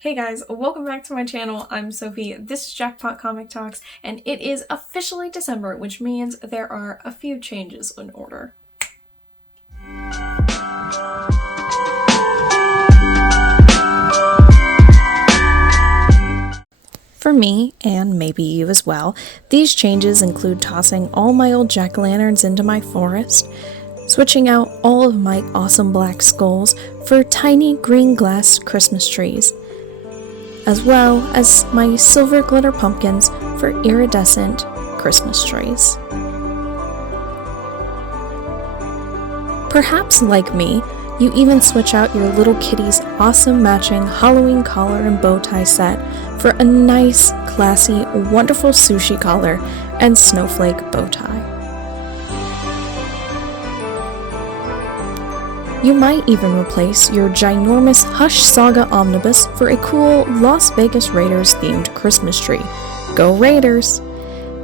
Hey guys, welcome back to my channel. I'm Sophie. This is Jackpot Comic Talks, and it is officially December, which means there are a few changes in order. For me, and maybe you as well, these changes include tossing all my old jack-o'-lanterns into my forest, switching out all of my awesome black skulls for tiny green glass Christmas trees, as well as my silver glitter pumpkins for iridescent Christmas trees. Perhaps, like me, you even switch out your little kitty's awesome matching Halloween collar and bow tie set for a nice, classy, wonderful sushi collar and snowflake bow tie. You might even replace your ginormous Hush Saga omnibus for a cool Las Vegas Raiders themed Christmas tree. Go Raiders!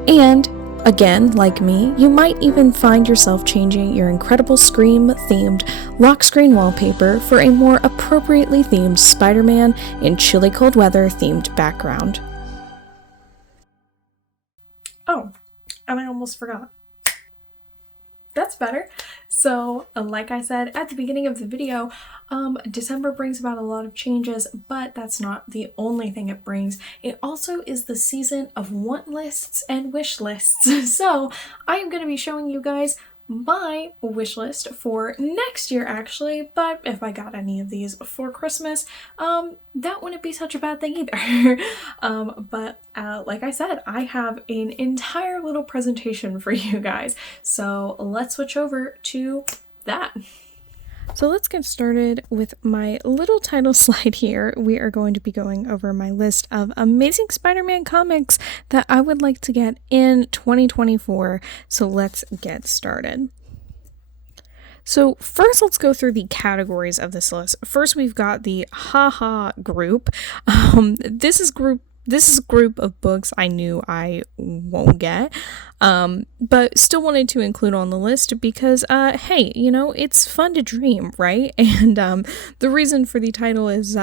And, again, like me, you might even find yourself changing your Incredible Scream themed lock screen wallpaper for a more appropriately themed Spider-Man in chilly cold weather themed background. Oh, and I almost forgot. That's better. So, like I said at the beginning of the video, December brings about a lot of changes, but that's not the only thing it brings. It also is the season of want lists and wish lists. So, I am going to be showing you guys my wish list for next year actually, but if I got any of these for Christmas, that wouldn't be such a bad thing either. But like I said, I have an entire little presentation for you guys, so let's switch over to that. So let's get started with my little title slide here. We are going to be going over my list of amazing Spider-Man comics that I would like to get in 2024. So let's get started. So first, let's go through the categories of this list. First, we've got the haha group. This is a group of books I knew I won't get, but still wanted to include on the list because, hey, you know, it's fun to dream, right? And the reason for the title is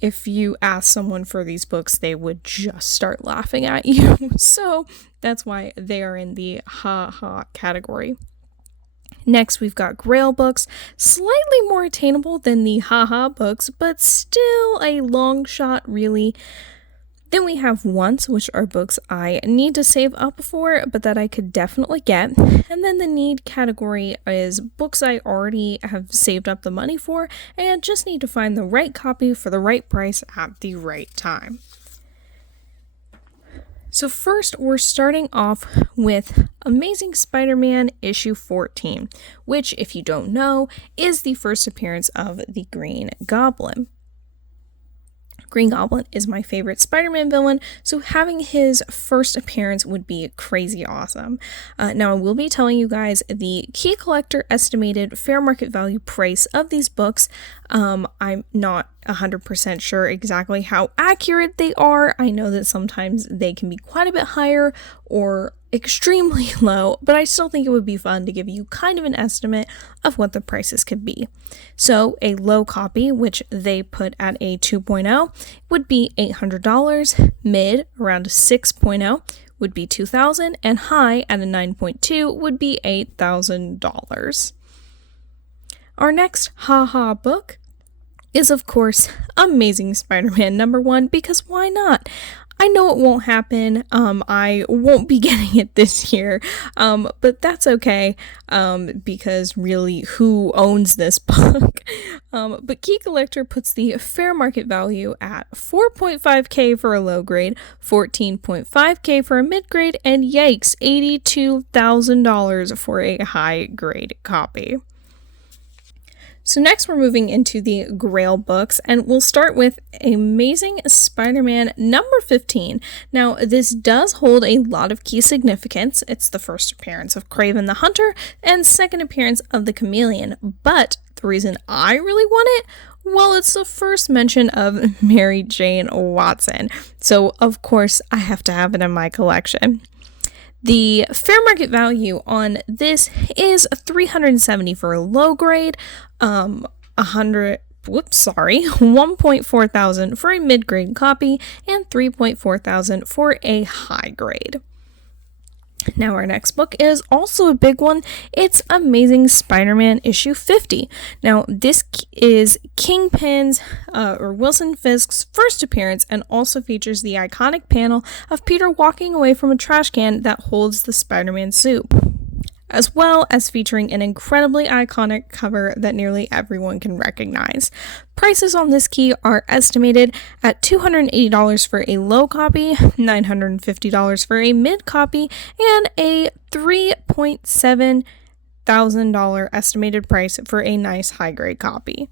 if you ask someone for these books, they would just start laughing at you. So that's why they are in the ha-ha category. Next, we've got Grail books, slightly more attainable than the ha-ha books, but still a long shot, really. Then we have Once, which are books I need to save up for, but that I could definitely get. And then the need category is books I already have saved up the money for and just need to find the right copy for the right price at the right time. So first, we're starting off with Amazing Spider-Man issue 14, which, if you don't know, is the first appearance of the Green Goblin. Green Goblin is my favorite Spider-Man villain, so having his first appearance would be crazy awesome. Now, I will be telling you guys the key collector estimated fair market value price of these books. I'm not 100% sure exactly how accurate they are. I know that sometimes they can be quite a bit higher or extremely low, but I still think it would be fun to give you kind of an estimate of what the prices could be. So a low copy, which they put at a 2.0, would be $800, mid around a 6.0 would be $2,000, and high at a 9.2 would be $8,000. Our next haha book is, of course, Amazing Spider-Man #1, because why not? I know it won't happen. I won't be getting it this year, but that's okay, because really, who owns this book? But Key Collector puts the fair market value at $4.5K for a low grade, $14.5K for a mid grade, and yikes, $82,000 for a high grade copy. So next we're moving into the Grail books, and we'll start with Amazing Spider-Man #15. Now, this does hold a lot of key significance. It's the first appearance of Kraven the Hunter and second appearance of the Chameleon, but the reason I really want it, well, it's the first mention of Mary Jane Watson, so of course I have to have it in my collection. The fair market value on this is $370 for a low grade, $100 1.4 thousand for a mid-grade copy and 3.4 thousand for a high grade. Now our next book is also a big one. It's Amazing Spider-Man issue 50. Now this is Kingpin's or Wilson Fisk's first appearance and also features the iconic panel of Peter walking away from a trash can that holds the Spider-Man suit, as well as featuring an incredibly iconic cover that nearly everyone can recognize. Prices on this key are estimated at $280 for a low copy, $950 for a mid copy, and a $3.7 thousand estimated price for a nice high grade copy.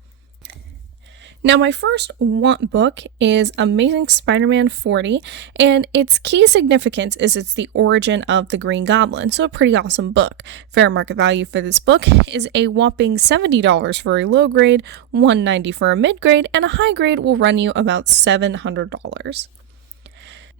Now, my first want book is Amazing Spider-Man 40, and its key significance is it's the origin of the Green Goblin, so a pretty awesome book. Fair market value for this book is a whopping $70 for a low grade, $190 for a mid grade, and a high grade will run you about $700.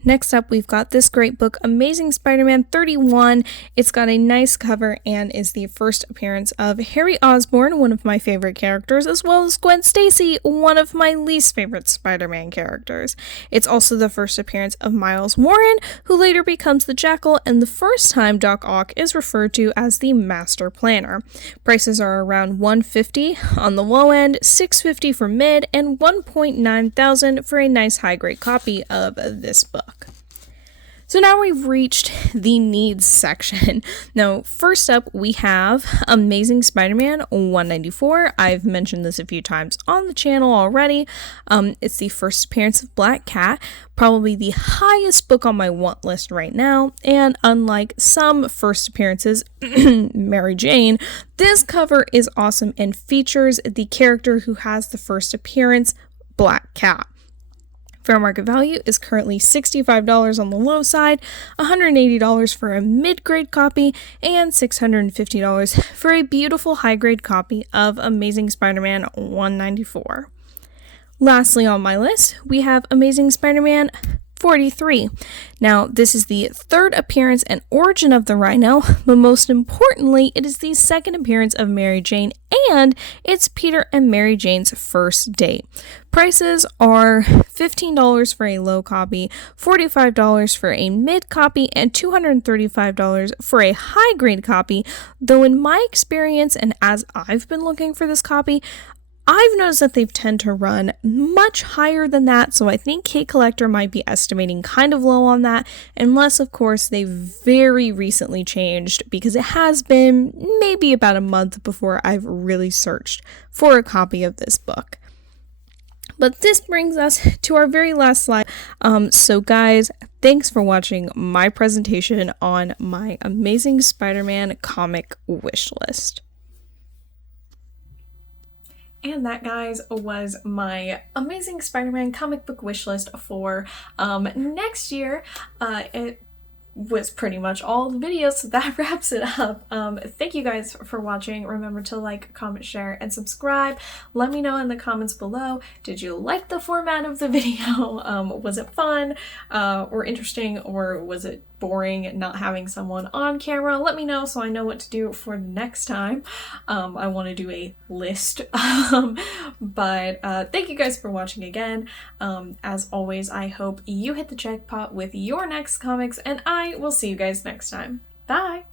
Next up, we've got this great book, Amazing Spider-Man 31. It's got a nice cover and is the first appearance of Harry Osborn, one of my favorite characters, as well as Gwen Stacy, one of my least favorite Spider-Man characters. It's also the first appearance of Miles Warren, who later becomes the Jackal, and the first time Doc Ock is referred to as the Master Planner. Prices are around $150 on the low end, $650 for mid, and $1.9 thousand for a nice high-grade copy of this book. So now we've reached the needs section. Now, first up, we have Amazing Spider-Man 194. I've mentioned this a few times on the channel already. It's the first appearance of Black Cat, probably the highest book on my want list right now. And unlike some first appearances, Mary Jane, this cover is awesome and features the character who has the first appearance, Black Cat. Fair market value is currently $65 on the low side, $180 for a mid-grade copy, and $650 for a beautiful high-grade copy of Amazing Spider-Man 194. Lastly on my list, we have Amazing Spider-Man 43. Now, this is the third appearance and origin of the Rhino, but most importantly, it is the second appearance of Mary Jane, and it's Peter and Mary Jane's first date. Prices are $15 for a low copy, $45 for a mid copy, and $235 for a high grade copy, though in my experience, and as I've been looking for this copy, I've noticed that they tend to run much higher than that, so I think Kate Collector might be estimating kind of low on that, unless, of course, they very recently changed, because it has been maybe about a month before I've really searched for a copy of this book. But this brings us to our very last slide. So guys, thanks for watching my presentation on my Amazing Spider-Man comic wish list. And that, guys, was my Amazing Spider-Man comic book wish list for next year. It was pretty much all the videos, so that wraps it up. Thank you guys for watching. Remember to like, comment, share, and subscribe. Let me know in the comments below, did you like the format of the video? Was it fun or interesting, or was it boring not having someone on camera? Let me know so I know what to do for next time. I want to do a list. But thank you guys for watching again. As always, I hope you hit the jackpot with your next comics, and I will see you guys next time. Bye!